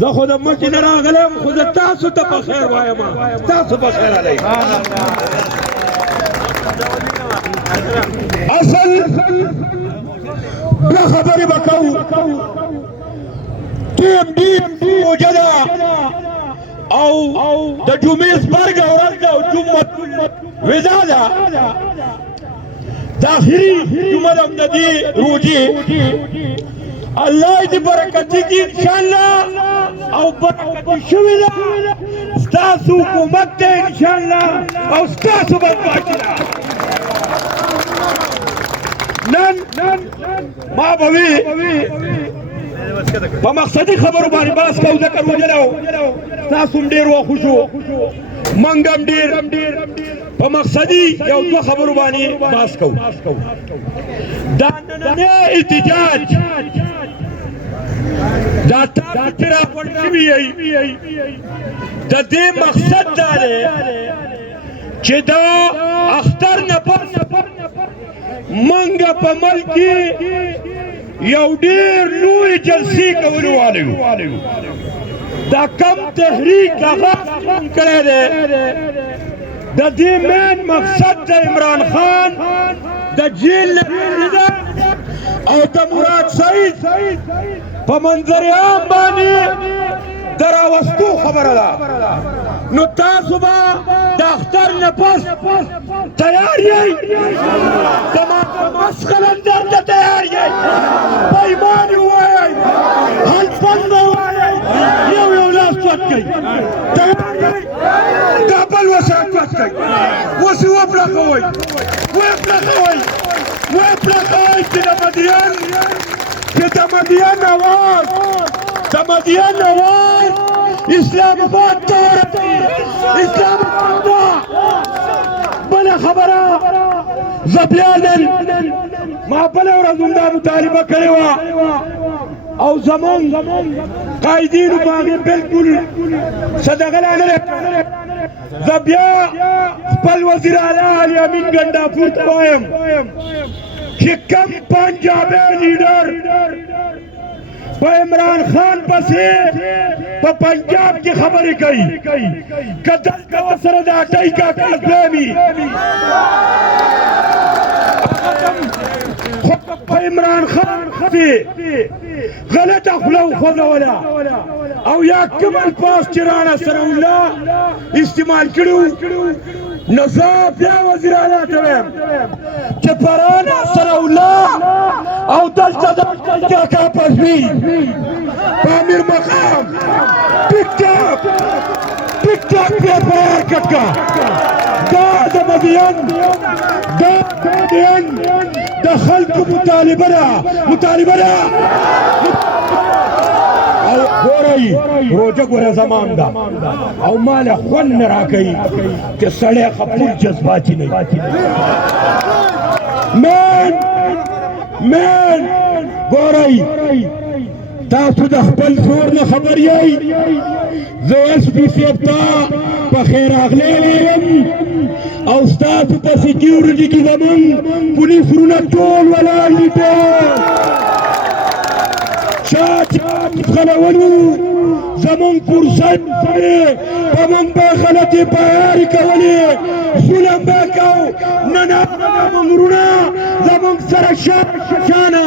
ز خود مکی نراغلم خود تاسو ته بخیر وایم، تاسو بخیر علی اصل لا خبری بکو ټیم موجوده او د جمعیتسبرګ ورځ ده او جمعه ودا ده د اخري جمعه د دې روزي الله دې برکت دې ان شاء الله او برکت شوي ده ستاسو حکومت ته ان شاء الله او ستاسو بدمعشي ده. نن ما به وي په مقصدي خبرو باندې بحث کوو، ځکه روژه ده تاسو هم ډېر وخوشو موږ هم ډېر په مقصدي یو دوه خبرو باندې بحث کوو. دا نننی احتجاج دا تاسو چې راغونډ شوي یئ د دې مقصد دا دی چې دا اختر نه پس موږ په ملک کې یو ډېر لوی جلسې کولو والا یو. دا کم تحریک هغه کړی دی د دې مین مقصد د عمران خان د جیل نه او د مراد سعید په منظر عام باندې د راوستو خبره ده. نو تاسو به د اختر نه پس تیار یئ، د مسخل اندر ته تیار یئ، پیمان ووایئ، هلفند به ووایئ، یو لاس چوت کئ، تیار یئ، دا بل ورسره چوت کئ، اوس یې وپړقوئ، وپړقوئ، وپړقوئ چې د مدین اواز اسلام آباد ته ورسي، اسلام آباد ته. بله خبره زه بیا نن ما بله ورځ همدا مطالبه کړې وه او زمونږ قایدینو په هغې بلکل څه دغه لا نه دی. زه بیا خپل وزیر اعلی علي امین ګنډاپور ته وایم چې کم پنجابی لیډر په عمران خان پسې په پنجاب کې خبرې کوي، که دلته ورسره د اټۍ کاکا زوی خو په عمران خان پسې غلطه خوله وخوځوله او یا کوم الفاظ چې رانه ثناءالله استعمال کړي نو زه بیا وزیر اعلی ته وایم چې پرانه ثناءالله او دلته د کاکا پزوي په امیر مقام ټیک ټاک پیپر کټ کا دا د مدین د خلکو مطالبه ده او ګورئ روژه ګوره زمان ده او ماله خوند نه راکوي چې سړی خپل جذباتي نه وي. من من گورئی تاسو د خپل زور نه خبر یی زه اس پی سیفتا په خیر اغلی یم او ستاسو په سکیورټي کې زمون پولیس رونه ټول ولاړ دي چا خلولو زمون فرصت په مونږ به غلطې بیارې کولې ظلم به کوو نه زمونږ رونه زمونږ سره شانه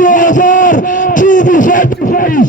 2024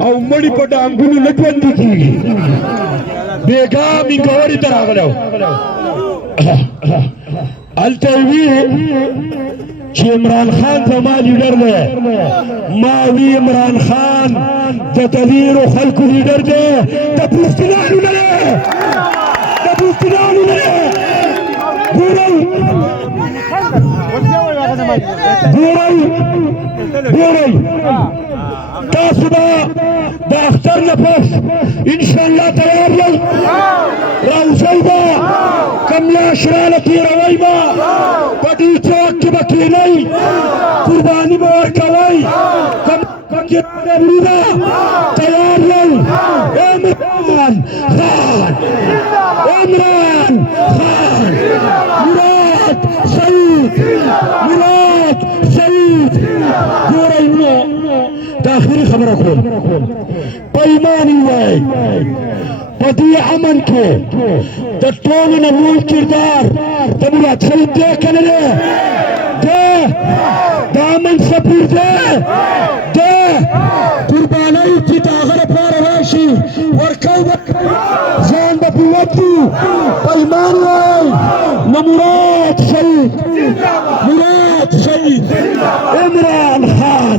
او مړی په ډانګونو نه ژوندي کېږي بېګا مینګورې ته راغلی هلته یې وي چې عمران خان زما لیډر دی ما وي عمران خان د دلیرو خلکو لیډر دی د پښتنانو نه دی ګورئ تاسو به د اختر نه پس انشاءالله تیار یئ راوځئ به کوم لاش راله تېروئ به په دې چوک کې به کښېنئ قرباني به ورکوئ کوم پکې راغلی وروڼه تیار یئ عمران خان مراد سعید ګورئ د آخري خبره کوم په ایمان یې وایئ په دې امن کې د ټولو نه لوی کردار د مراد سعید دی که نه دی د امن سفیر دی قربانۍ چې د هغه لپاره راشي ورکوو ځان به پرې وکړو په ایمان وایئ نو مراد سعید عمران خان